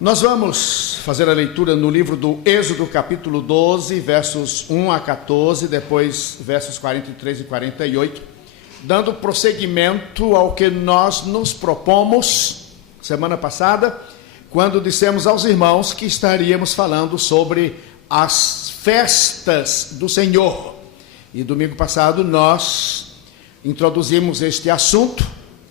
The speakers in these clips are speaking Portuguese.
Nós vamos fazer a leitura no livro do Êxodo, capítulo 12, versos 1 a 14, depois versos 43 e 48, dando prosseguimento ao que nós nos propomos semana passada, quando dissemos aos irmãos que estaríamos falando sobre as festas do Senhor. E domingo passado nós introduzimos este assunto,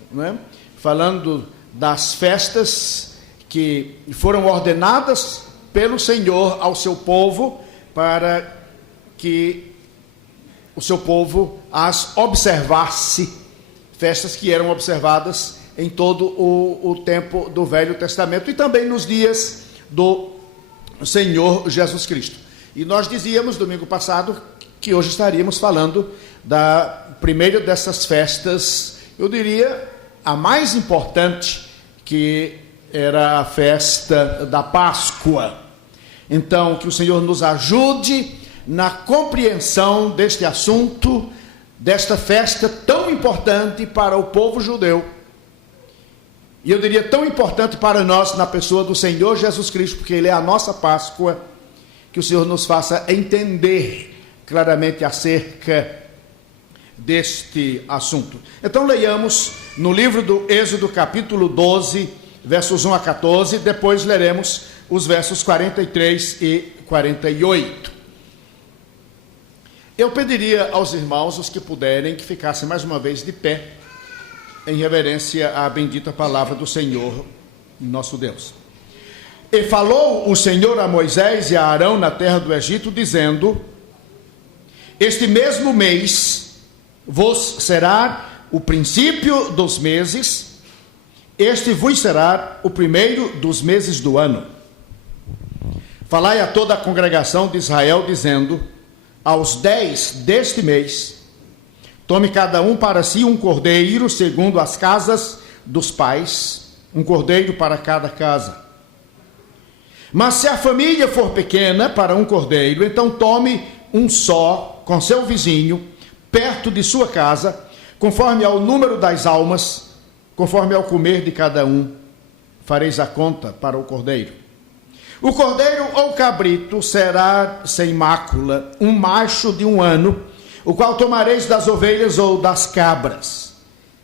né, falando das festas que foram ordenadas pelo Senhor ao seu povo, para que o seu povo as observasse, festas que eram observadas em todo o tempo do Velho Testamento e também nos dias do Senhor Jesus Cristo. E nós dizíamos domingo passado que hoje estaríamos falando da primeira dessas festas, eu diria a mais importante, que era a festa da Páscoa. Então, que o Senhor nos ajude na compreensão deste assunto, desta festa tão importante para o povo judeu. E eu diria tão importante para nós na pessoa do Senhor Jesus Cristo, porque Ele é a nossa Páscoa, que o Senhor nos faça entender claramente acerca deste assunto. Então leiamos no livro do Êxodo, capítulo 12, versos 1 a 14, depois leremos os versos 43 e 48. Eu pediria aos irmãos, os que puderem, que ficassem mais uma vez de pé, em reverência à bendita palavra do Senhor, nosso Deus. E falou o Senhor a Moisés e a Arão na terra do Egito, dizendo: este mesmo mês vos será o princípio dos meses, este vos será o primeiro dos meses do ano. Falai a toda a congregação de Israel, dizendo: aos 10 deste mês, tome cada um para si um cordeiro, segundo as casas dos pais, um cordeiro para cada casa. Mas se a família for pequena para um cordeiro, então tome um só com seu vizinho, perto de sua casa, conforme ao número das almas, conforme ao comer de cada um, fareis a conta para o cordeiro. O cordeiro ou cabrito será sem mácula, um macho de 1 ano, o qual tomareis das ovelhas ou das cabras,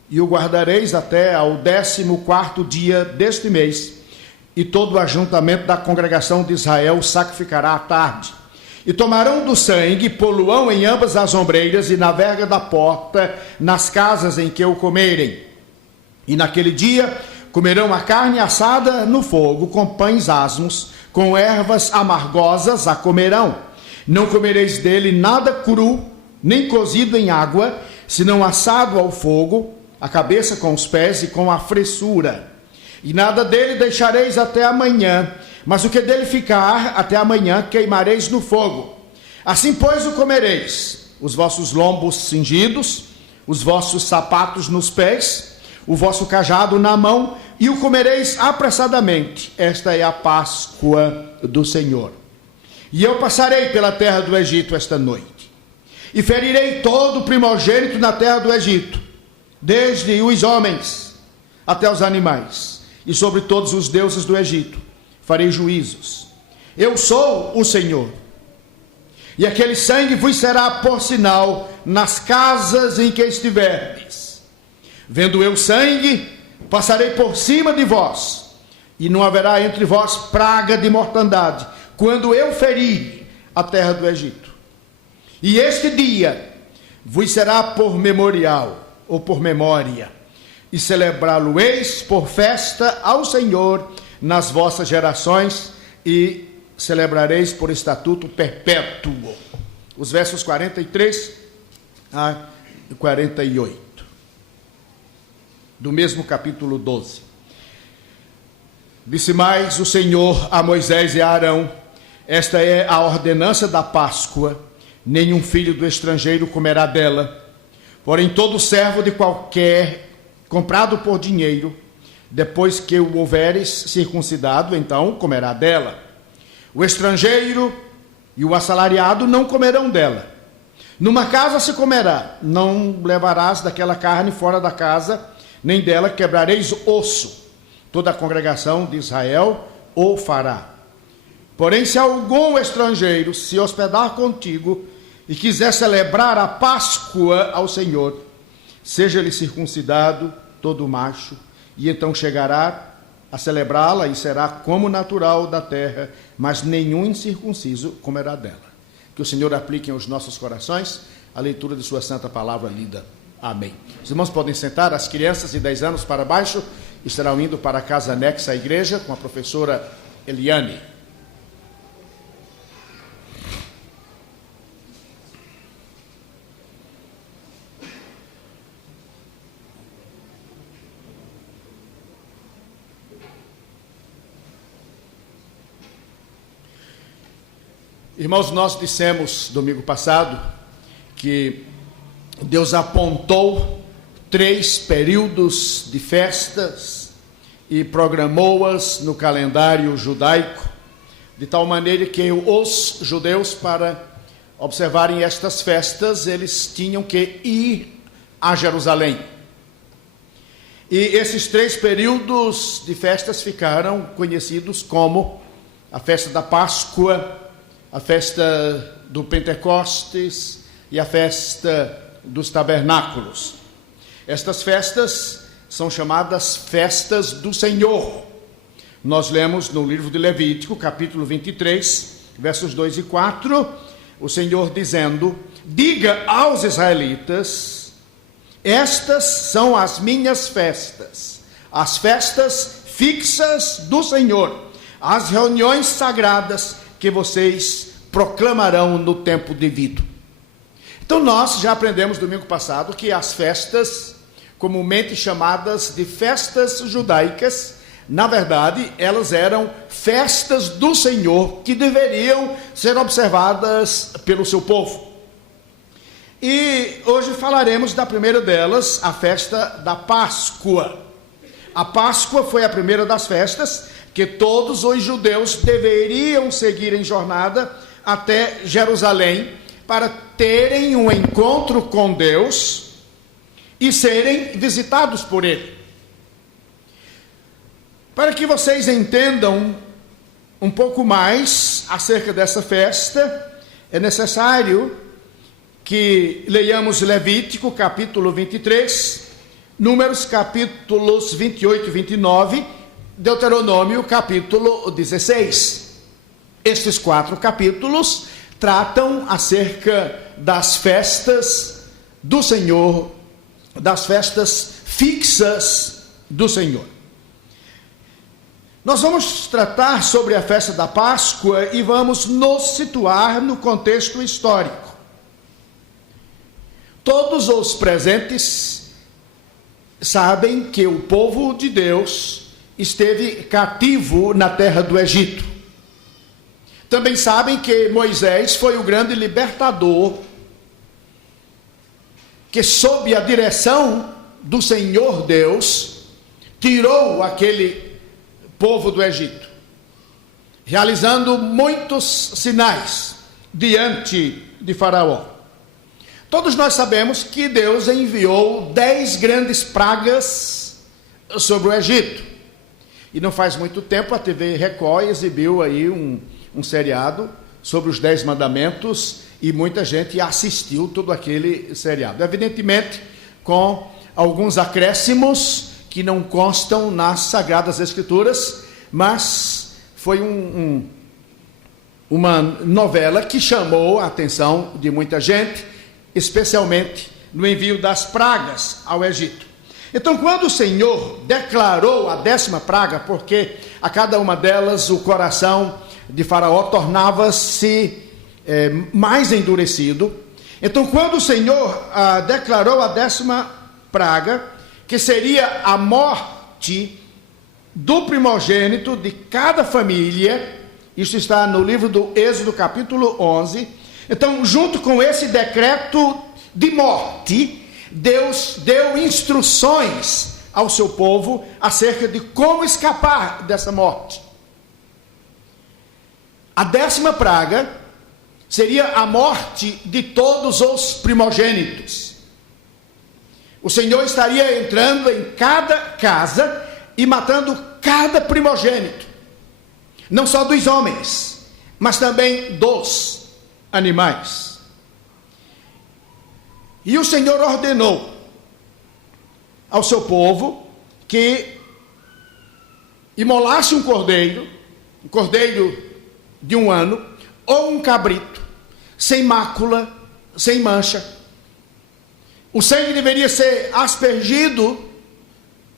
e o guardareis até ao 14º dia deste mês, e todo o ajuntamento da congregação de Israel o sacrificará à tarde. E tomarão do sangue, poluão em ambas as ombreiras e na verga da porta, nas casas em que o comerem. E naquele dia comerão a carne assada no fogo, com pães asmos, com ervas amargosas a comerão. Não comereis dele nada cru, nem cozido em água, senão assado ao fogo, a cabeça com os pés e com a fressura. E nada dele deixareis até amanhã, mas o que dele ficar até amanhã queimareis no fogo. Assim, pois, o comereis: os vossos lombos cingidos, os vossos sapatos nos pés, o vosso cajado na mão, e o comereis apressadamente. Esta é a Páscoa do Senhor. E eu passarei pela terra do Egito esta noite, e ferirei todo o primogênito na terra do Egito, desde os homens até os animais, e sobre todos os deuses do Egito farei juízos. Eu sou o Senhor. E aquele sangue vos será por sinal nas casas em que estiverdes. Vendo eu sangue, passarei por cima de vós, e não haverá entre vós praga de mortandade, quando eu ferir a terra do Egito. E este dia vos será por memorial, ou por memória, e celebrá-lo-eis por festa ao Senhor nas vossas gerações, e celebrareis por estatuto perpétuo. Os versos 43 a 48. Do mesmo capítulo 12. Disse mais o Senhor a Moisés e a Arão: esta é a ordenança da Páscoa, nenhum filho do estrangeiro comerá dela, porém todo servo de qualquer, comprado por dinheiro, depois que o houveres circuncidado, então comerá dela. O estrangeiro e o assalariado não comerão dela. Numa casa se comerá, não levarás daquela carne fora da casa, nem dela quebrareis osso. Toda a congregação de Israel o fará. Porém, se algum estrangeiro se hospedar contigo e quiser celebrar a Páscoa ao Senhor, seja-lhe circuncidado todo macho, e então chegará a celebrá-la e será como natural da terra, mas nenhum incircunciso comerá dela. Que o Senhor aplique aos nossos corações a leitura de sua santa palavra lida. Amém. Os irmãos podem sentar, as crianças de 10 anos para baixo estarão indo para a casa anexa à igreja com a professora Eliane. Irmãos, nós dissemos domingo passado que Deus apontou 3 períodos de festas e programou-as no calendário judaico, de tal maneira que os judeus, para observarem estas festas, eles tinham que ir a Jerusalém. E esses 3 períodos de festas ficaram conhecidos como a festa da Páscoa, a festa do Pentecostes e a festa dos tabernáculos. Estas festas são chamadas festas do Senhor. Nós lemos no livro de Levítico, capítulo 23, versos 2 e 4, o Senhor dizendo: diga aos israelitas, estas são as minhas festas, as festas fixas do Senhor, as reuniões sagradas que vocês proclamarão no tempo devido. Então nós já aprendemos domingo passado que as festas, comumente chamadas de festas judaicas, na verdade elas eram festas do Senhor que deveriam ser observadas pelo seu povo. E hoje falaremos da primeira delas, a festa da Páscoa. A Páscoa foi a primeira das festas que todos os judeus deveriam seguir em jornada até Jerusalém para terem um encontro com Deus e serem visitados por Ele. Para que vocês entendam um pouco mais acerca dessa festa, é necessário que leiamos Levítico capítulo 23, Números capítulos 28 e 29, Deuteronômio capítulo 16. Estes 4 capítulos tratam acerca das festas do Senhor, das festas fixas do Senhor. Nós vamos tratar sobre a festa da Páscoa e vamos nos situar no contexto histórico. Todos os presentes sabem que o povo de Deus esteve cativo na terra do Egito. Também sabem que Moisés foi o grande libertador que, sob a direção do Senhor Deus, tirou aquele povo do Egito, realizando muitos sinais diante de Faraó. Todos nós sabemos que Deus enviou 10 grandes pragas sobre o Egito. E não faz muito tempo a TV Record exibiu aí um seriado sobre os 10 mandamentos e muita gente assistiu todo aquele seriado. Evidentemente, com alguns acréscimos que não constam nas Sagradas Escrituras, mas foi uma novela que chamou a atenção de muita gente, especialmente no envio das pragas ao Egito. Então, quando o Senhor declarou a 10ª praga, porque a cada uma delas o coração de Faraó tornava-se mais endurecido, então quando o Senhor declarou a 10ª praga, que seria a morte do primogênito de cada família, isso está no livro do Êxodo capítulo 11, então junto com esse decreto de morte, Deus deu instruções ao seu povo acerca de como escapar dessa morte. A 10ª praga seria a morte de todos os primogênitos. O Senhor estaria entrando em cada casa e matando cada primogênito. não só dos homens, mas também dos animais. E o Senhor ordenou ao seu povo que imolasse um cordeiro de 1 ano, ou um cabrito, sem mácula, sem mancha. O sangue deveria ser aspergido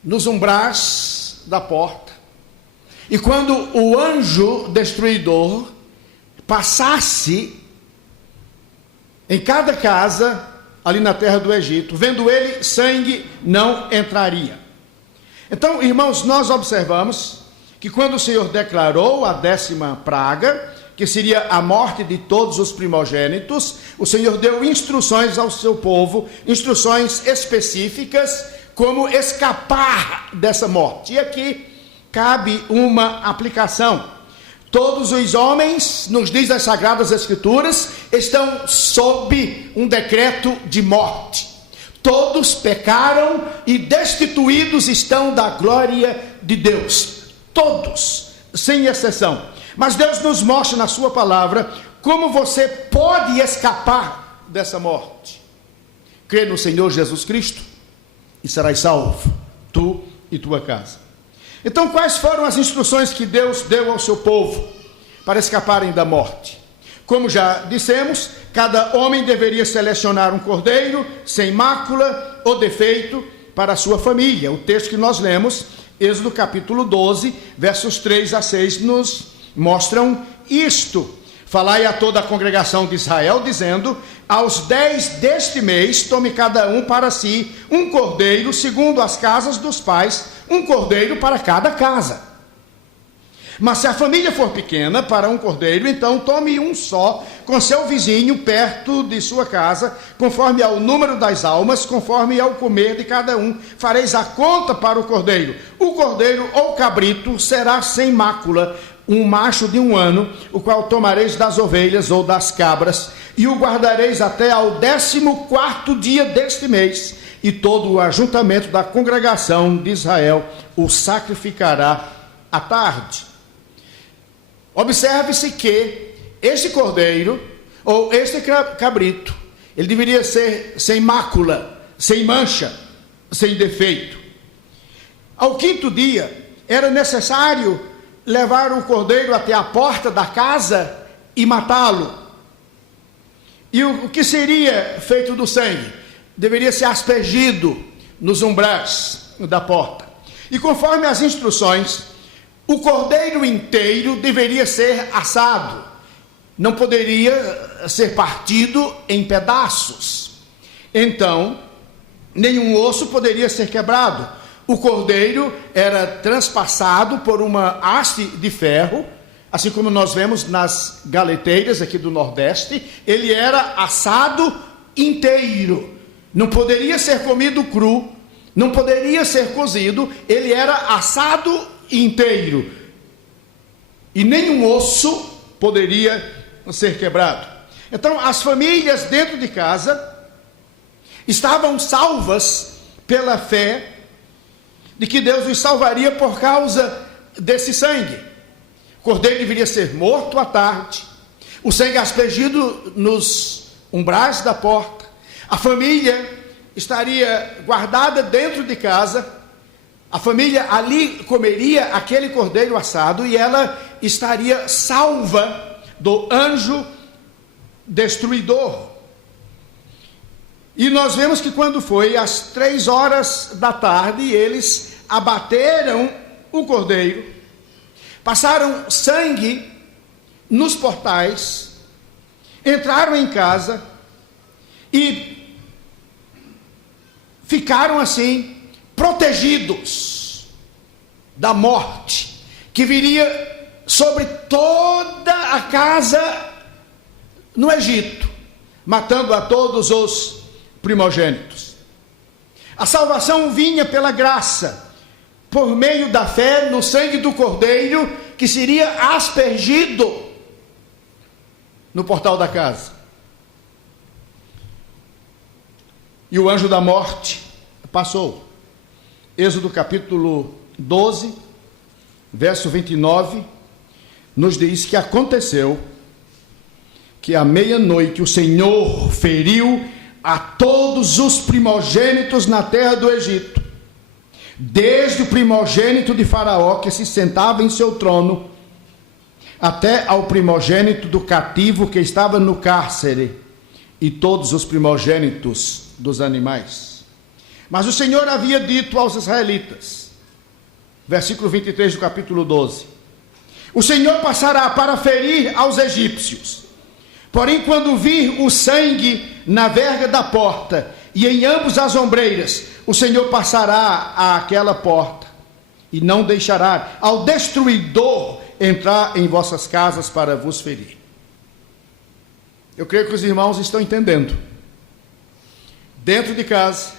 nos umbrais da porta. E quando o anjo destruidor passasse em cada casa ali na terra do Egito, vendo ele, sangue não entraria. Então, irmãos, nós observamos que quando o Senhor declarou a 10ª praga, que seria a morte de todos os primogênitos, o Senhor deu instruções ao seu povo, instruções específicas, como escapar dessa morte. E aqui cabe uma aplicação. Todos os homens, nos diz as Sagradas Escrituras, estão sob um decreto de morte. Todos pecaram e destituídos estão da glória de Deus. Todos, sem exceção. Mas Deus nos mostra na sua palavra como você pode escapar dessa morte. Crê no Senhor Jesus Cristo e serás salvo, tu e tua casa. Então, quais foram as instruções que Deus deu ao seu povo para escaparem da morte? Como já dissemos, cada homem deveria selecionar um cordeiro sem mácula ou defeito para a sua família. O texto que nós lemos, Êxodo capítulo 12, versos 3 a 6, nos mostram isto. Falai a toda a congregação de Israel, dizendo: aos 10 deste mês, tome cada um para si um cordeiro, segundo as casas dos pais, um cordeiro para cada casa. Mas se a família for pequena, para um cordeiro, então tome um só, com seu vizinho perto de sua casa, conforme ao número das almas, conforme ao comer de cada um. Fareis a conta para o cordeiro. O cordeiro ou cabrito será sem mácula, um macho de 1 ano, o qual tomareis das ovelhas ou das cabras, e o guardareis até ao 14º dia deste mês, e todo o ajuntamento da congregação de Israel o sacrificará à tarde. Observe-se que este cordeiro, ou este cabrito, ele deveria ser sem mácula, sem mancha, sem defeito. Ao 5º dia, era necessário levar o cordeiro até a porta da casa e matá-lo. E o que seria feito do sangue? Deveria ser aspergido nos umbrais da porta. E conforme as instruções, o cordeiro inteiro deveria ser assado. Não poderia ser partido em pedaços. Então, nenhum osso poderia ser quebrado. O cordeiro era transpassado por uma haste de ferro, assim como nós vemos nas galeteiras aqui do Nordeste. Ele era assado inteiro. Não poderia ser comido cru, não poderia ser cozido, ele era assado inteiro. E nenhum osso poderia ser quebrado. Então, as famílias dentro de casa estavam salvas pela fé de que Deus os salvaria por causa desse sangue. O cordeiro deveria ser morto à tarde, o sangue aspergido nos umbrais da porta. A família estaria guardada dentro de casa, a família ali comeria aquele cordeiro assado e ela estaria salva do anjo destruidor. E nós vemos que quando foi às 3 horas da tarde, eles abateram o cordeiro, passaram sangue nos portais, entraram em casa e ficaram assim protegidos da morte que viria sobre toda a casa no Egito, matando a todos os primogênitos. A salvação vinha pela graça, por meio da fé no sangue do cordeiro que seria aspergido no portal da casa. E o anjo da morte passou. Êxodo capítulo 12, verso 29. nos diz que aconteceu que à meia-noite o Senhor feriu a todos os primogênitos na terra do Egito, desde o primogênito de Faraó, que se sentava em seu trono, até ao primogênito do cativo que estava no cárcere, e todos os primogênitos dos animais. Mas o Senhor havia dito aos israelitas, versículo 23 do capítulo 12, o Senhor passará para ferir aos egípcios, porém quando vir o sangue na verga da porta e em ambos as ombreiras, o Senhor passará àquela porta e não deixará ao destruidor entrar em vossas casas para vos ferir. Eu creio que os irmãos estão entendendo. Dentro de casa,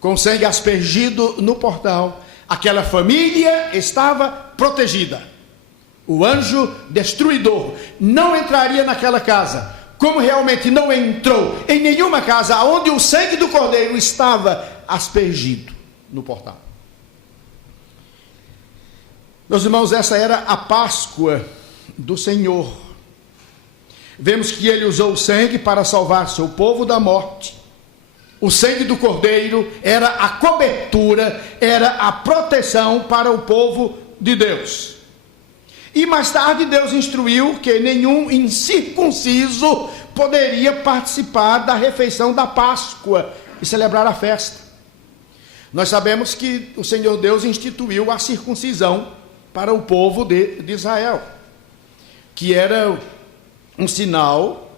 com sangue aspergido no portal, aquela família estava protegida. O anjo destruidor não entraria naquela casa, como realmente não entrou em nenhuma casa onde o sangue do cordeiro estava aspergido no portal. Meus irmãos, essa era a Páscoa do Senhor. Vemos que ele usou o sangue para salvar seu povo da morte. O sangue do cordeiro era a cobertura, era a proteção para o povo de Deus. E mais tarde Deus instruiu que nenhum incircunciso poderia participar da refeição da Páscoa e celebrar a festa. Nós sabemos que o Senhor Deus instituiu a circuncisão para o povo de Israel, que era um sinal,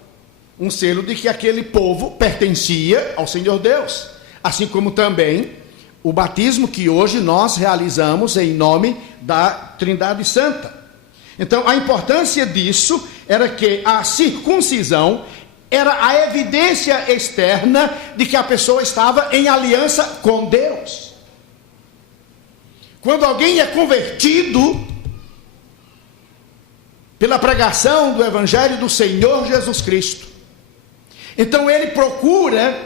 um selo de que aquele povo pertencia ao Senhor Deus, assim como também o batismo que hoje nós realizamos em nome da Trindade Santa. Então, a importância disso era que a circuncisão era a evidência externa de que a pessoa estava em aliança com Deus. Quando alguém é convertido pela pregação do Evangelho do Senhor Jesus Cristo, então ele procura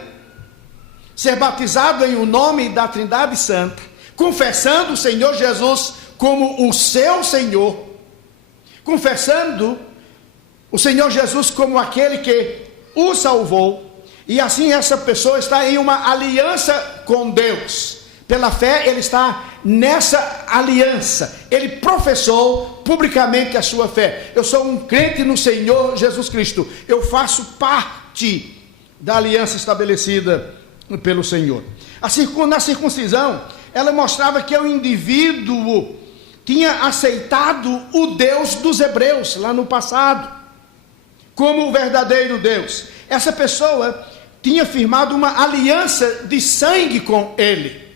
ser batizado em o nome da Trindade Santa, confessando o Senhor Jesus como o seu Senhor, confessando o Senhor Jesus como aquele que o salvou, e assim essa pessoa está em uma aliança com Deus. Pela fé ele está nessa aliança, ele professou publicamente a sua fé. Eu sou um crente no Senhor Jesus Cristo, eu faço parte da aliança estabelecida pelo Senhor. Na circuncisão, ela mostrava que o indivíduo tinha aceitado o Deus dos hebreus lá no passado, como o verdadeiro Deus. Essa pessoa tinha firmado uma aliança de sangue com ele.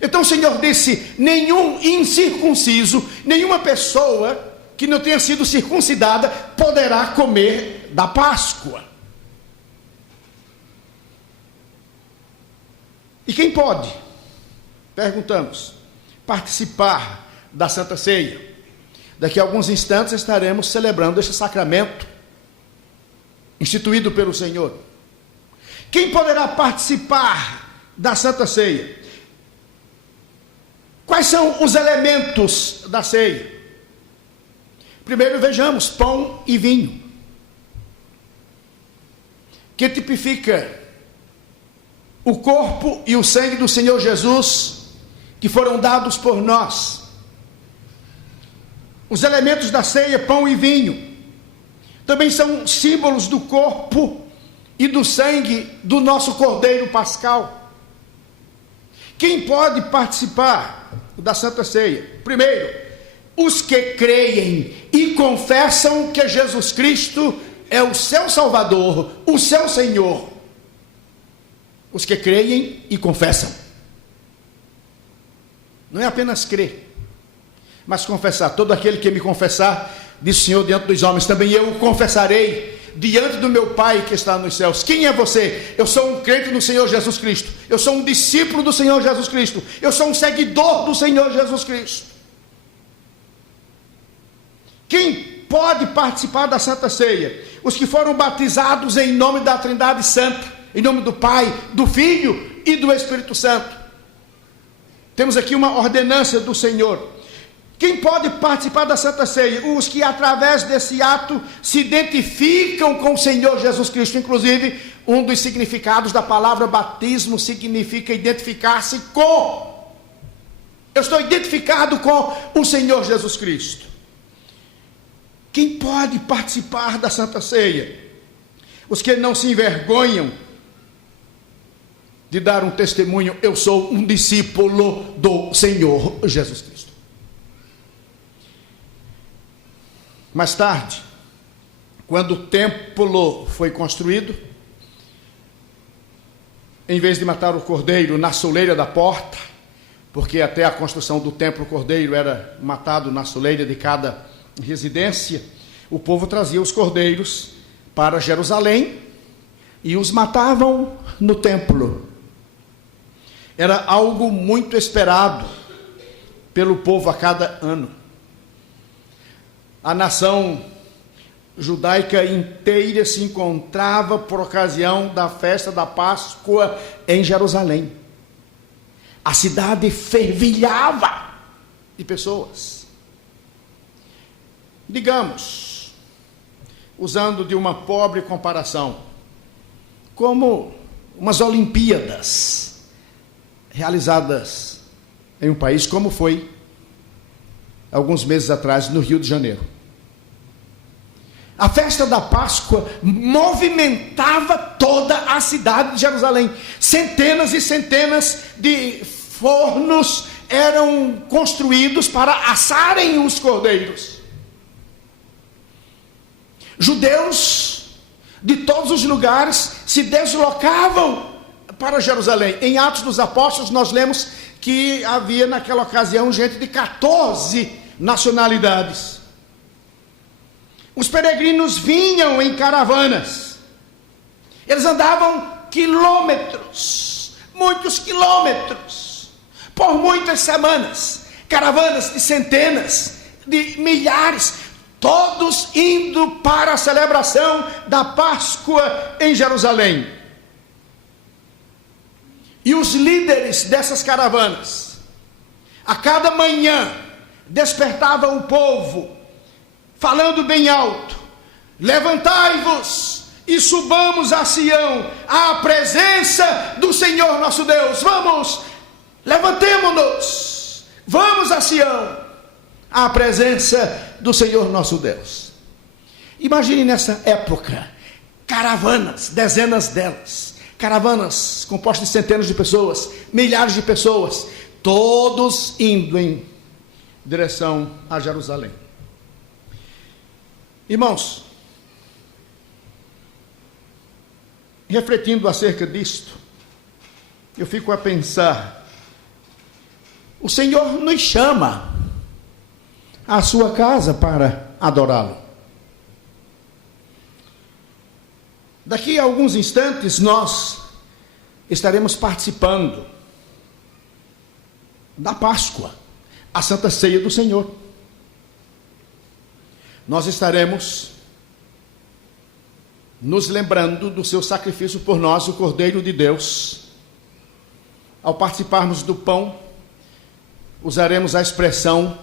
Então o Senhor disse: nenhum incircunciso, nenhuma pessoa que não tenha sido circuncidada poderá comer da Páscoa. E quem pode, perguntamos, participar da Santa Ceia? Daqui a alguns instantes estaremos celebrando esse sacramento instituído pelo Senhor. Quem poderá participar da Santa Ceia? Quais são os elementos da ceia? Primeiro vejamos pão e vinho, que tipifica o corpo e o sangue do Senhor Jesus, que foram dados por nós. Os elementos da ceia, pão e vinho, também são símbolos do corpo e do sangue do nosso Cordeiro Pascal. Quem pode participar da Santa Ceia? Primeiro, os que creem e confessam que Jesus Cristo é o seu Salvador, o seu Senhor. Os que creem e confessam. Não é apenas crer, mas confessar. Todo aquele que me confessar, diz o Senhor diante dos homens, também eu o confessarei diante do meu Pai que está nos céus. Quem é você? Eu sou um crente no Senhor Jesus Cristo. Eu sou um discípulo do Senhor Jesus Cristo. Eu sou um seguidor do Senhor Jesus Cristo. Quem pode participar da Santa Ceia? Os que foram batizados em nome da Trindade Santa, em nome do Pai, do Filho e do Espírito Santo. Temos aqui uma ordenança do Senhor. Quem pode participar da Santa Ceia? Os que através desse ato se identificam com o Senhor Jesus Cristo. Inclusive, um dos significados da palavra batismo significa identificar-se com. Eu estou identificado com o Senhor Jesus Cristo. Quem pode participar da Santa Ceia? Os que não se envergonham de dar um testemunho: eu sou um discípulo do Senhor Jesus Cristo. Mais tarde, quando o templo foi construído, em vez de matar o cordeiro na soleira da porta, porque até a construção do templo o cordeiro era matado na soleira de cada residência, o povo trazia os cordeiros para Jerusalém e os matavam no templo. Era algo muito esperado pelo povo a cada ano. A nação judaica inteira se encontrava por ocasião da festa da Páscoa em Jerusalém. A cidade fervilhava de pessoas. Digamos, usando de uma pobre comparação, como umas Olimpíadas realizadas em um país como foi alguns meses atrás no Rio de Janeiro. A festa da Páscoa movimentava toda a cidade de Jerusalém. Centenas e centenas de fornos eram construídos para assarem os cordeiros. Judeus de todos os lugares se deslocavam para Jerusalém. Em Atos dos Apóstolos nós lemos que havia naquela ocasião gente de 14 nacionalidades. Os peregrinos vinham em caravanas. Eles andavam quilômetros, muitos quilômetros, por muitas semanas. Caravanas de centenas, de milhares, todos indo para a celebração da Páscoa em Jerusalém. E os líderes dessas caravanas, a cada manhã, despertavam o povo, falando bem alto: levantai-vos e subamos a Sião, à presença do Senhor nosso Deus. Vamos, levantemo-nos, vamos a Sião, à presença do Senhor nosso Deus. Imagine nessa época, caravanas, dezenas delas, caravanas compostas de centenas de pessoas, milhares de pessoas, todos indo em direção a Jerusalém. Irmãos, refletindo acerca disto, eu fico a pensar: o Senhor nos chama à sua casa para adorá-lo. Daqui a alguns instantes nós estaremos participando da Páscoa, a Santa Ceia do Senhor. Nós estaremos nos lembrando do seu sacrifício por nós, o Cordeiro de Deus. Ao participarmos do pão, usaremos a expressão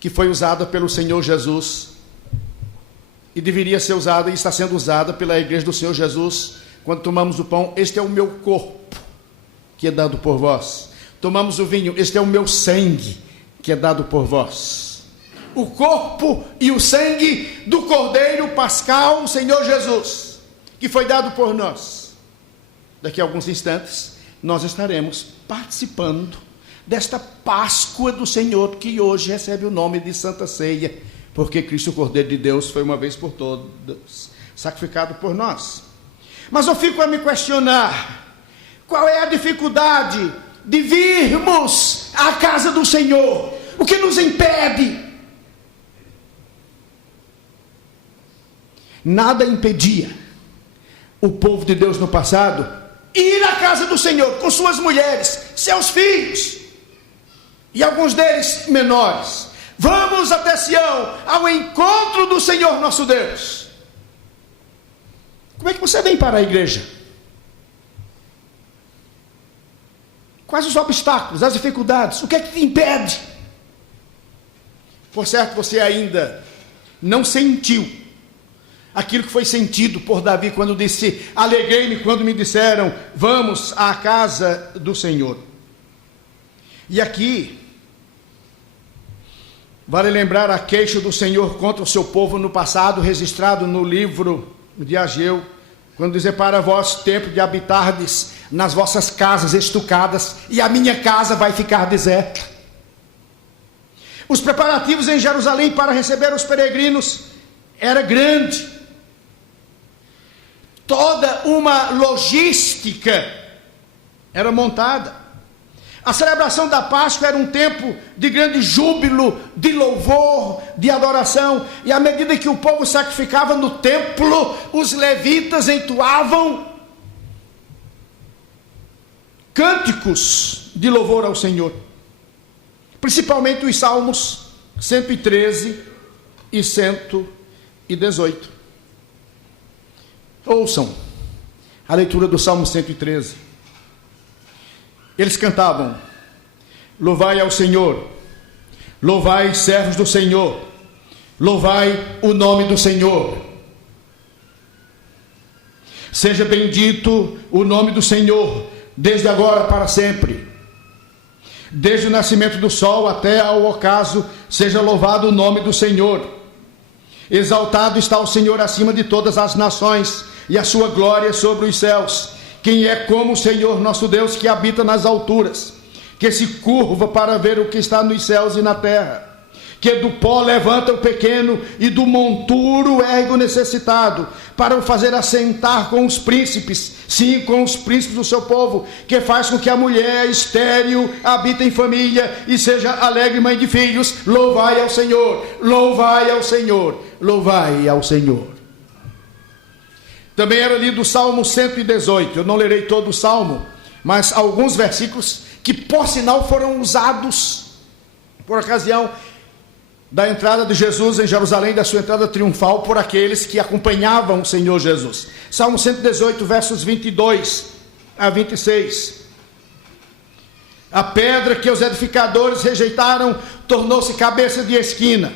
que foi usada pelo Senhor Jesus e deveria ser usada e está sendo usada pela igreja do Senhor Jesus quando tomamos o pão: este é o meu corpo que é dado por vós. Tomamos o vinho: este é o meu sangue que é dado por vós. O corpo e o sangue do Cordeiro Pascal, o Senhor Jesus, que foi dado por nós. Daqui a alguns instantes nós estaremos participando desta Páscoa do Senhor, que hoje recebe o nome de Santa Ceia, porque Cristo, o Cordeiro de Deus, foi uma vez por todas sacrificado por nós. Mas eu fico a me questionar: qual é a dificuldade de virmos à casa do Senhor? O que nos impede? Nada impedia o povo de Deus no passado ir à casa do Senhor com suas mulheres, seus filhos, e alguns deles menores. Vamos até Sião, ao encontro do Senhor nosso Deus. Como é que você vem para a igreja? Quais os obstáculos, as dificuldades? O que é que te impede? Por certo, você ainda não sentiu aquilo que foi sentido por Davi quando disse: alegrei-me quando me disseram, vamos à casa do Senhor. E aqui vale lembrar a queixa do Senhor contra o seu povo no passado, registrado no livro de Ageu, quando diz: para vós tempo de habitardes nas vossas casas estucadas, e a minha casa vai ficar deserta. Os preparativos em Jerusalém para receber os peregrinos era grande. Toda uma logística era montada. A celebração da Páscoa era um tempo de grande júbilo, de louvor, de adoração. E à medida que o povo sacrificava no templo, os levitas entoavam cânticos de louvor ao Senhor. Principalmente os salmos 113 e 118. Ouçam a leitura do Salmo 113. Eles cantavam: louvai ao Senhor, louvai servos do Senhor, louvai o nome do Senhor. Seja bendito o nome do Senhor, desde agora para sempre. Desde o nascimento do sol até ao ocaso, seja louvado o nome do Senhor. Exaltado está o Senhor acima de todas as nações, e a sua glória sobre os céus. Quem é como o Senhor nosso Deus, que habita nas alturas, que se curva para ver o que está nos céus e na terra, que do pó levanta o pequeno e do monturo ergue o necessitado, para o fazer assentar com os príncipes, sim, com os príncipes do seu povo, que faz com que a mulher estéril habite em família e seja alegre mãe de filhos. Louvai ao Senhor, louvai ao Senhor, louvai ao Senhor. Também era lido o Salmo 118, eu não lerei todo o Salmo, mas alguns versículos que por sinal foram usados por ocasião da entrada de Jesus em Jerusalém, da sua entrada triunfal por aqueles que acompanhavam o Senhor Jesus. Salmo 118, versos 22 a 26. A pedra que os edificadores rejeitaram tornou-se cabeça de esquina.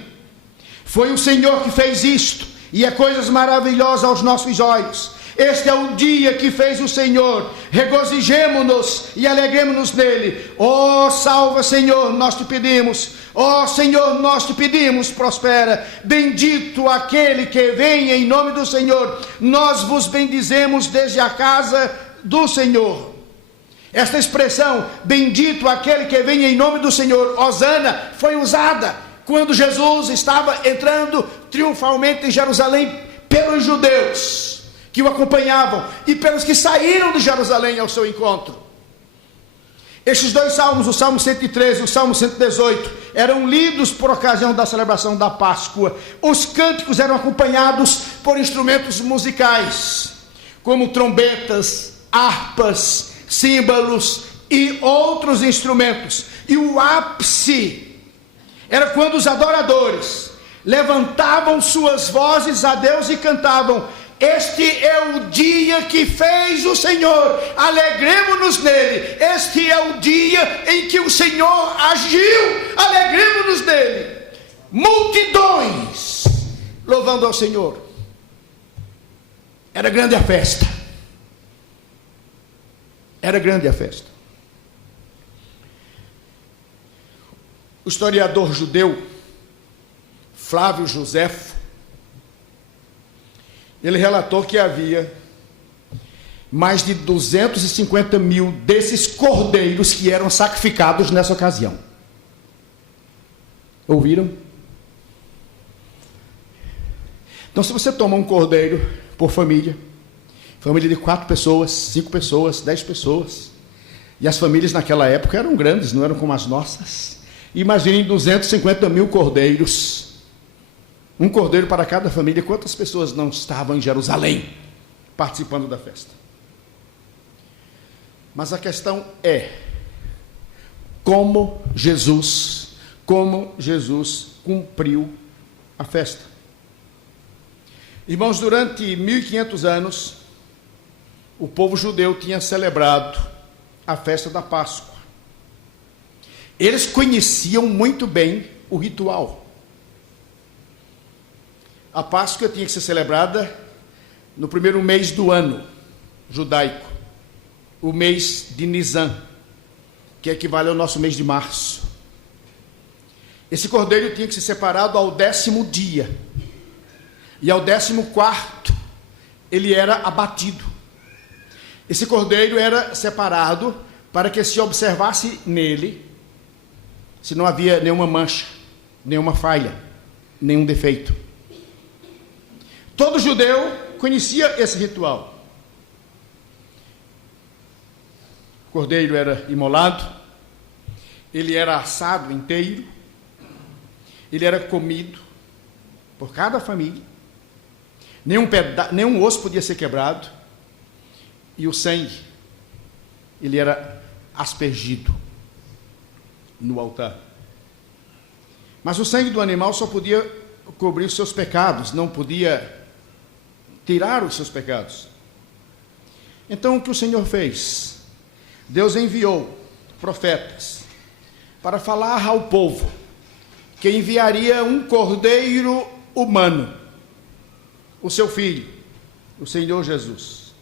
Foi o Senhor que fez isto, e é coisas maravilhosas aos nossos olhos. Este é o dia que fez o Senhor, regozijemo-nos e alegremo-nos nele. Ó, salva, Senhor, nós te pedimos. Ó, Senhor, nós te pedimos, prospera. Bendito aquele que vem em nome do Senhor. Nós vos bendizemos desde a casa do Senhor. Esta expressão, bendito aquele que vem em nome do Senhor, Hosana, foi usada quando Jesus estava entrando triunfalmente em Jerusalém pelos judeus que o acompanhavam e pelos que saíram de Jerusalém ao seu encontro. Estes dois salmos, o Salmo 113 e o Salmo 118, eram lidos por ocasião da celebração da Páscoa. Os cânticos eram acompanhados por instrumentos musicais, como trombetas, harpas, símbolos e outros instrumentos. E o ápice era quando os adoradores levantavam suas vozes a Deus e cantavam: este é o dia que fez o Senhor, alegremo-nos nele. Este é o dia em que o Senhor agiu, alegremo-nos nele. Multidões louvando ao Senhor. Era grande a festa. Era grande a festa. O historiador judeu Flávio Joséfo, ele relatou que havia mais de 250 mil desses cordeiros que eram sacrificados nessa ocasião. Ouviram? Então, se você toma um cordeiro por família de 4 pessoas, 5 pessoas, 10 pessoas, e as famílias naquela época eram grandes, não eram como as nossas. Imaginem 250 mil cordeiros, um cordeiro para cada família. Quantas pessoas não estavam em Jerusalém participando da festa? Mas a questão é como Jesus cumpriu a festa. Irmãos, durante 1500 anos o povo judeu tinha celebrado a festa da Páscoa. Eles conheciam muito bem o ritual. A Páscoa tinha que ser celebrada no primeiro mês do ano judaico, o mês de Nisan, que equivale ao nosso mês de março. Esse cordeiro tinha que ser separado ao 10º dia, e ao 14º ele era abatido. Esse cordeiro era separado para que se observasse nele se não havia nenhuma mancha, nenhuma falha, nenhum defeito. Todo judeu conhecia esse ritual. O cordeiro era imolado, ele era assado inteiro, ele era comido por cada família, nenhum osso podia ser quebrado, e o sangue, ele era aspergido no altar. Mas o sangue do animal só podia cobrir os seus pecados, não podia tirar os seus pecados. Então o que o Senhor fez? Deus enviou profetas para falar ao povo que enviaria um cordeiro humano, o seu filho, o Senhor Jesus,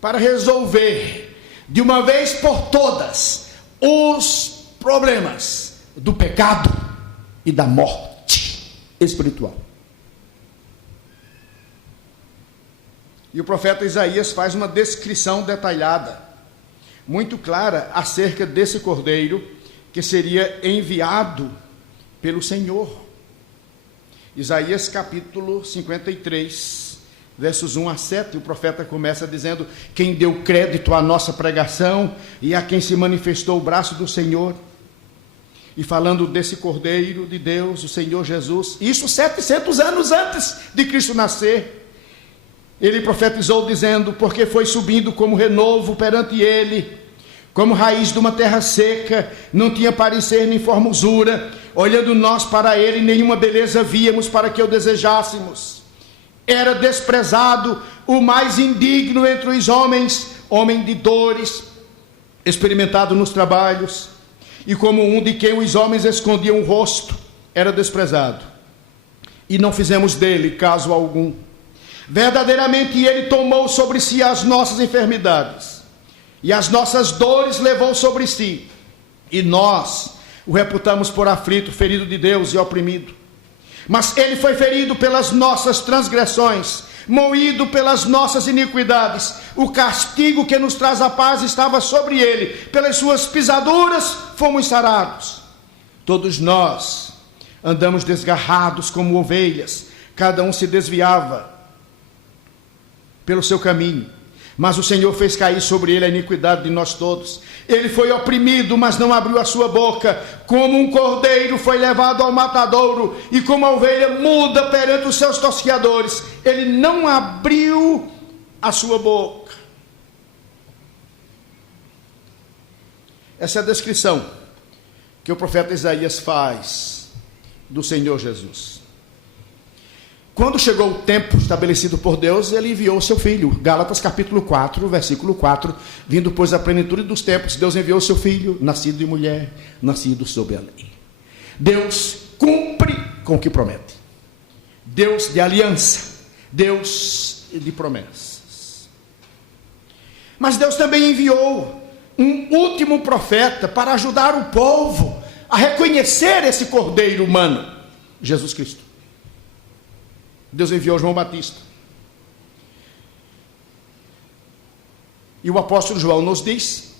para resolver de uma vez por todas os problemas do pecado e da morte espiritual. E o profeta Isaías faz uma descrição detalhada, muito clara, acerca desse cordeiro que seria enviado pelo Senhor. Isaías capítulo 53, versos 1 a 7, o profeta começa dizendo: quem deu crédito à nossa pregação e a quem se manifestou o braço do Senhor. E falando desse cordeiro de Deus, o Senhor Jesus, isso 700 anos antes de Cristo nascer, ele profetizou dizendo: porque foi subindo como renovo perante ele, como raiz de uma terra seca, não tinha parecer nem formosura, olhando nós para ele, nenhuma beleza víamos para que o desejássemos. Era desprezado, o mais indigno entre os homens, homem de dores, experimentado nos trabalhos, e como um de quem os homens escondiam o rosto, era desprezado, e não fizemos dele caso algum. Verdadeiramente ele tomou sobre si as nossas enfermidades, e as nossas dores levou sobre si, e nós o reputamos por aflito, ferido de Deus e oprimido. Mas ele foi ferido pelas nossas transgressões, moído pelas nossas iniquidades. O castigo que nos traz a paz estava sobre ele, pelas suas pisaduras fomos sarados. Todos nós andamos desgarrados como ovelhas, cada um se desviava pelo seu caminho, mas o Senhor fez cair sobre ele a iniquidade de nós todos. Ele foi oprimido, mas não abriu a sua boca. Como um cordeiro foi levado ao matadouro, e como a ovelha muda perante os seus tosquiadores, ele não abriu a sua boca. Essa é a descrição que o profeta Isaías faz do Senhor Jesus. Quando chegou o tempo estabelecido por Deus, ele enviou o seu filho. Gálatas capítulo 4, versículo 4. Vindo, pois, a plenitude dos tempos, Deus enviou o seu filho, nascido de mulher, nascido sob a lei. Deus cumpre com o que promete. Deus de aliança, Deus de promessas. Mas Deus também enviou um último profeta para ajudar o povo a reconhecer esse cordeiro humano, Jesus Cristo. Deus enviou João Batista. E o apóstolo João nos diz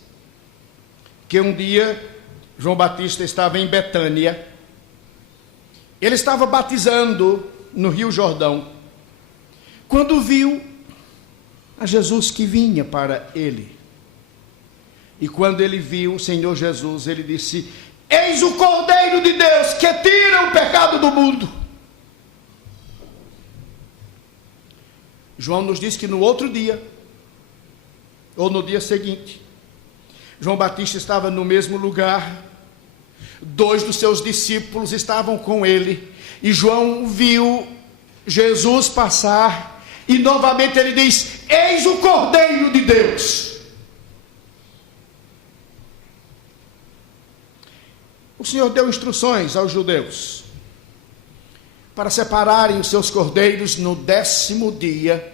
que um dia João Batista estava em Betânia. Ele estava batizando no Rio Jordão, quando viu a Jesus que vinha para ele. E quando ele viu o Senhor Jesus, ele disse: eis o Cordeiro de Deus que tira o pecado do mundo. João nos diz que no outro dia, ou no dia seguinte, João Batista estava no mesmo lugar, 2 dos seus discípulos estavam com ele, e João viu Jesus passar, e novamente ele diz: eis o Cordeiro de Deus. O Senhor deu instruções aos judeus para separarem os seus cordeiros no 10º dia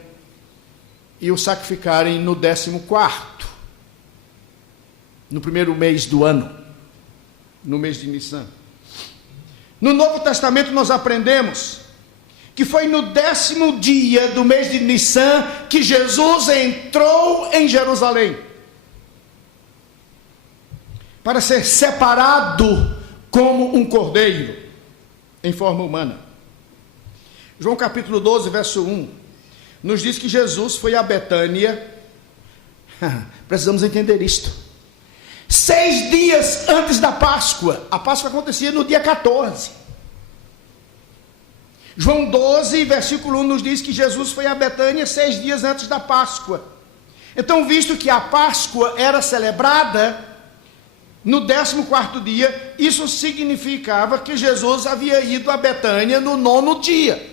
e o sacrificarem no 14º, no primeiro mês do ano, no mês de Nissan. No Novo Testamento nós aprendemos que foi no 10º dia do mês de Nissan que Jesus entrou em Jerusalém para ser separado como um cordeiro em forma humana. João capítulo 12, verso 1, nos diz que Jesus foi a Betânia. Precisamos entender isto. 6 dias antes da Páscoa. A Páscoa acontecia no dia 14. João 12, versículo 1 nos diz que Jesus foi a Betânia 6 dias antes da Páscoa. Então, visto que a Páscoa era celebrada no 14º dia, isso significava que Jesus havia ido a Betânia no 9º dia.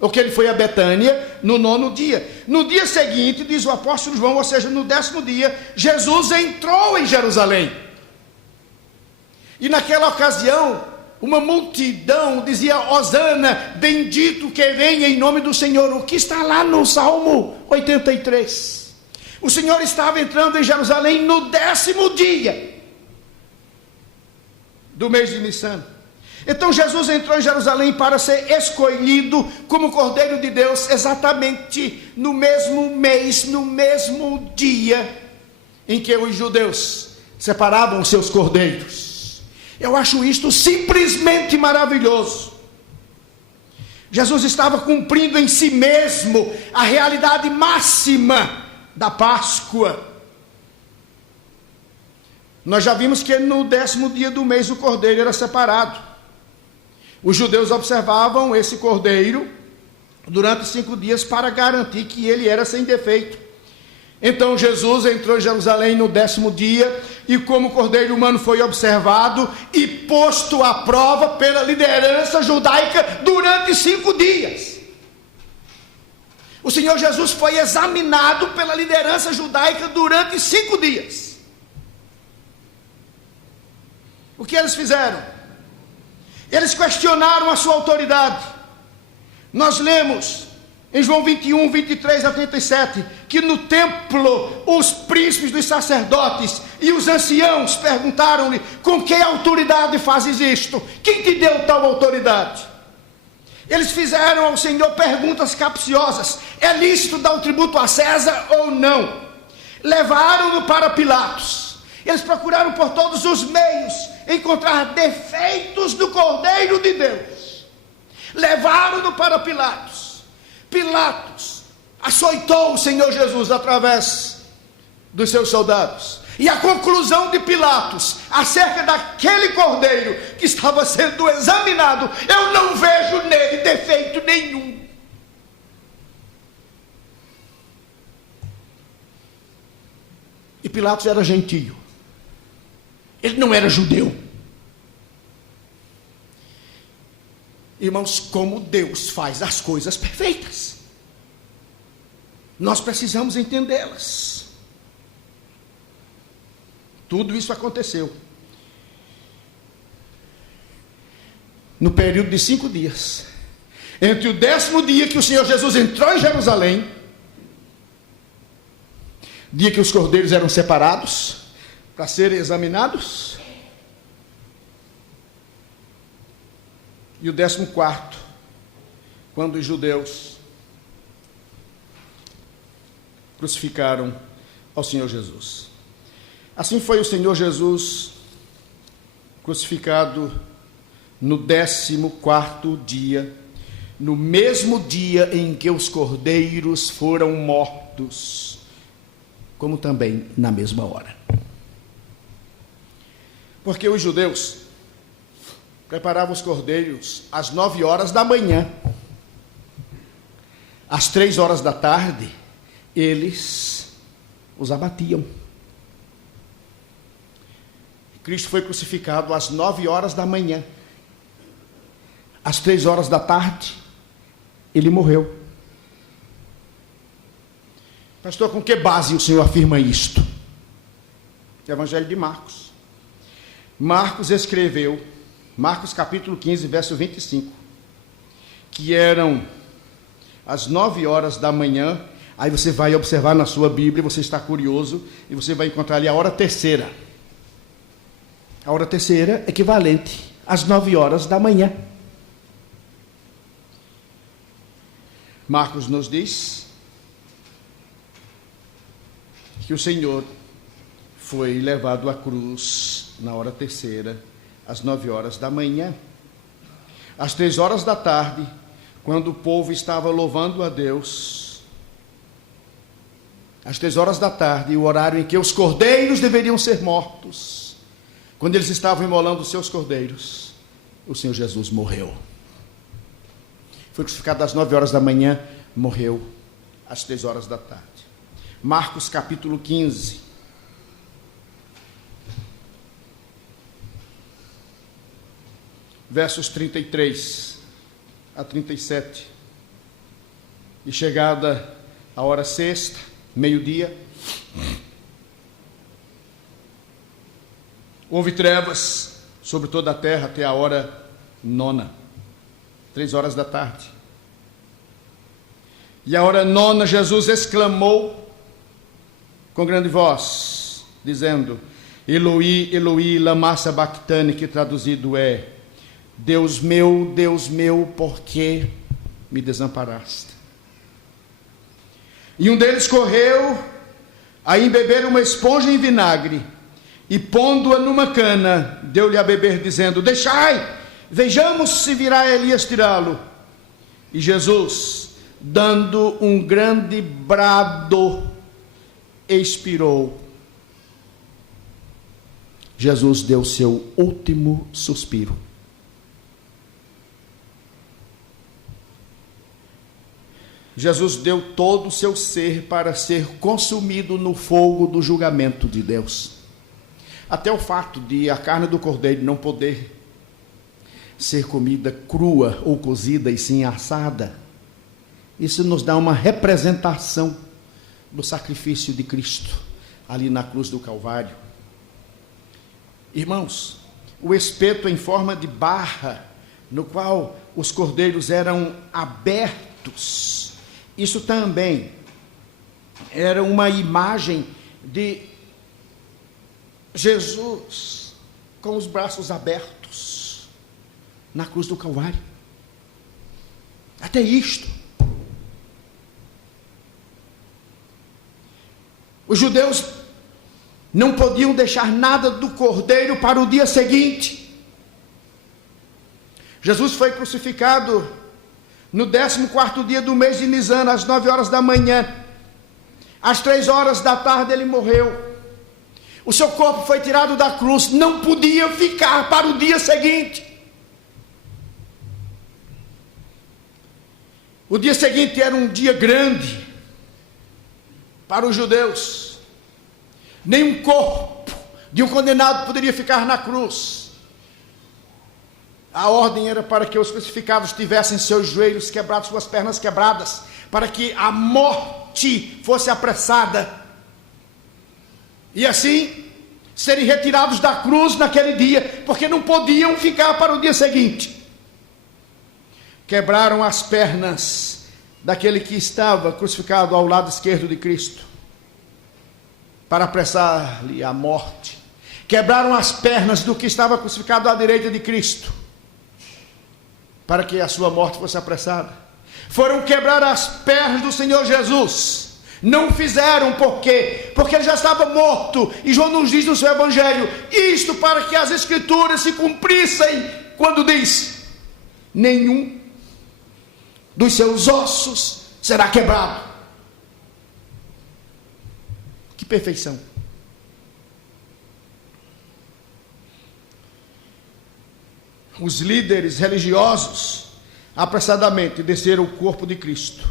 Ou que ele foi a Betânia no 9º dia. No dia seguinte, diz o apóstolo João, ou seja, no 10º dia, Jesus entrou em Jerusalém. E naquela ocasião, uma multidão dizia: Hosana, bendito que vem em nome do Senhor. O que está lá no Salmo 83. O Senhor estava entrando em Jerusalém no 10º dia do mês de Nissan. Então Jesus entrou em Jerusalém para ser escolhido como Cordeiro de Deus, exatamente no mesmo mês, no mesmo dia em que os judeus separavam os seus cordeiros. Eu acho isto simplesmente maravilhoso. Jesus estava cumprindo em si mesmo a realidade máxima da Páscoa. Nós já vimos que no 10º dia do mês o cordeiro era separado. Os judeus observavam esse cordeiro durante 5 dias para garantir que ele era sem defeito. Então Jesus entrou em Jerusalém no 10º dia e como cordeiro humano foi observado e posto à prova pela liderança judaica durante 5 dias. O Senhor Jesus foi examinado pela liderança judaica durante 5 dias. O que eles fizeram? Eles questionaram a sua autoridade. Nós lemos em João 21, 23 a 37, que no templo os príncipes dos sacerdotes e os anciãos perguntaram-lhe: com que autoridade fazes isto? Quem te deu tal autoridade? Eles fizeram ao Senhor perguntas capciosas: é lícito dar o tributo a César ou não? Levaram-no para Pilatos. Eles procuraram por todos os meios encontrar defeitos do Cordeiro de Deus. Levaram-no para Pilatos. Pilatos açoitou o Senhor Jesus através dos seus soldados. E a conclusão de Pilatos acerca daquele cordeiro que estava sendo examinado: eu não vejo nele defeito nenhum. E Pilatos era gentio. Ele não era judeu. Irmãos, como Deus faz as coisas perfeitas, nós precisamos entendê-las. Tudo isso aconteceu no período de 5 dias, entre o 10º dia que o Senhor Jesus entrou em Jerusalém, dia que os cordeiros eram separados para serem examinados, e o 14º, quando os judeus crucificaram ao Senhor Jesus. Assim foi o Senhor Jesus crucificado no 14º dia, no mesmo dia em que os cordeiros foram mortos, como também na mesma hora. Porque os judeus preparavam os cordeiros às 9 horas da manhã. Às 3 horas da tarde, eles os abatiam. Cristo foi crucificado às 9 horas da manhã. Às 3 horas da tarde, ele morreu. Pastor, com que base o senhor afirma isto? Evangelho de Marcos. Marcos escreveu, Marcos capítulo 15, verso 25. que eram às 9 horas da manhã. Aí você vai observar na sua Bíblia, você está curioso, e você vai encontrar ali a hora terceira. A hora terceira equivalente às 9 horas da manhã. Marcos nos diz que o Senhor foi levado à cruz na hora terceira, às 9 horas da manhã. Às 3 horas da tarde, quando o povo estava louvando a Deus, às 3 horas da tarde, o horário em que os cordeiros deveriam ser mortos, quando eles estavam imolando os seus cordeiros, o Senhor Jesus morreu. Foi crucificado às 9 horas da manhã, morreu às 3 horas da tarde. Marcos capítulo 15. Versos 33 a 37. E chegada a hora sexta, meio-dia, houve trevas sobre toda a terra até a hora nona, 3 horas da tarde. E a hora nona, Jesus exclamou com grande voz, dizendo: Eloi, Eloi, lama sabachthani, que traduzido é: Deus meu, por que me desamparaste? E um deles correu a embeber uma esponja em vinagre, e pondo-a numa cana, deu-lhe a beber, dizendo: Deixai, vejamos se virá Elias tirá-lo. E Jesus, dando um grande brado, expirou. Jesus deu seu último suspiro. Jesus deu todo o seu ser para ser consumido no fogo do julgamento de Deus. Até o fato de a carne do cordeiro não poder ser comida crua ou cozida e sim assada, isso nos dá uma representação do sacrifício de Cristo ali na cruz do Calvário. Irmãos, o espeto em forma de barra, no qual os cordeiros eram abertos, isso também era uma imagem de Jesus com os braços abertos na cruz do Calvário. Até isto. Os judeus não podiam deixar nada do cordeiro para o dia seguinte. Jesus foi crucificado no 14º dia do mês de Nisan, às 9 horas da manhã. Às 3 horas da tarde ele morreu. O seu corpo foi tirado da cruz, não podia ficar para o dia seguinte. O dia seguinte era um dia grande para os judeus. Nenhum corpo de um condenado poderia ficar na cruz. A ordem era para que os crucificados tivessem seus joelhos quebrados, suas pernas quebradas, para que a morte fosse apressada. E assim, serem retirados da cruz naquele dia, porque não podiam ficar para o dia seguinte. Quebraram as pernas daquele que estava crucificado ao lado esquerdo de Cristo, para apressar-lhe a morte. Quebraram as pernas do que estava crucificado à direita de Cristo, para que a sua morte fosse apressada. Foram quebrar as pernas do Senhor Jesus. Não fizeram por quê? Porque ele já estava morto. E João nos diz no seu evangelho, isto para que as escrituras se cumprissem, quando diz: nenhum dos seus ossos será quebrado. Que perfeição! Os líderes religiosos apressadamente desceram o corpo de Cristo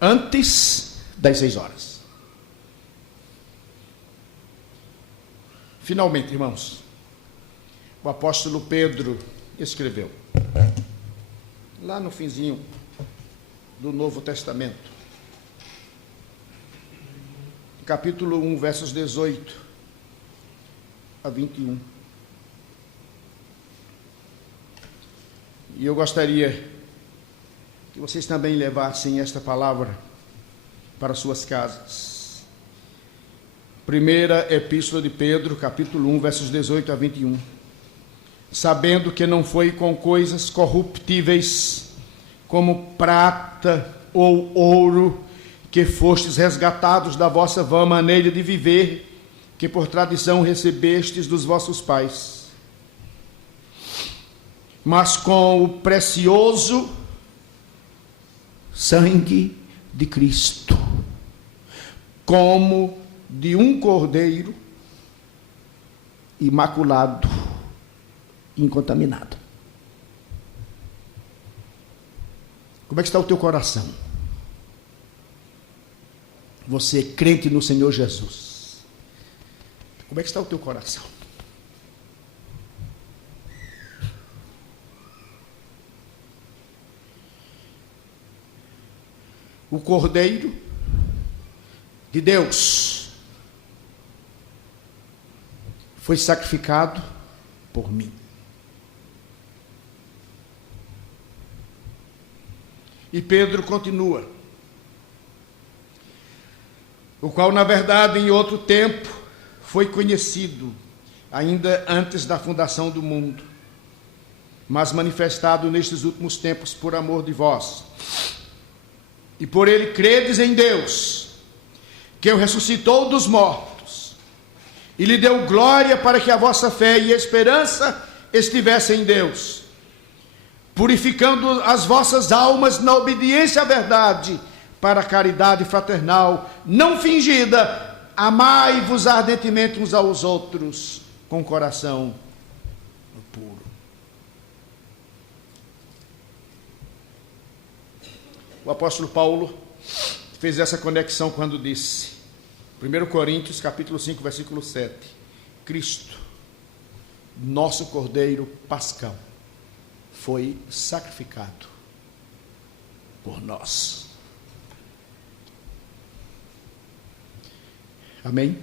antes das 6 horas. Finalmente, irmãos, o apóstolo Pedro escreveu, lá no finzinho do Novo Testamento, capítulo 1, versos 18 a 21. E eu gostaria que vocês também levassem esta palavra para suas casas. Primeira Epístola de Pedro, capítulo 1, versos 18 a 21. Sabendo que não foi com coisas corruptíveis, como prata ou ouro, que fostes resgatados da vossa vã maneira de viver, que por tradição recebestes dos vossos pais, mas com o precioso sangue de Cristo, como de um cordeiro imaculado, incontaminado. Como é que está o teu coração? Você é crente no Senhor Jesus. Como é que está o teu coração? O Cordeiro de Deus foi sacrificado por mim. E Pedro continua, o qual, na verdade, em outro tempo, foi conhecido, ainda antes da fundação do mundo, mas manifestado nestes últimos tempos por amor de vós. E por ele credes em Deus, que o ressuscitou dos mortos, e lhe deu glória para que a vossa fé e esperança estivessem em Deus, purificando as vossas almas na obediência à verdade, para a caridade fraternal, não fingida, amai-vos ardentemente uns aos outros, com coração puro. O apóstolo Paulo fez essa conexão quando disse, 1 Coríntios capítulo 5, versículo 7, Cristo, nosso Cordeiro Pascal, foi sacrificado por nós. Amém?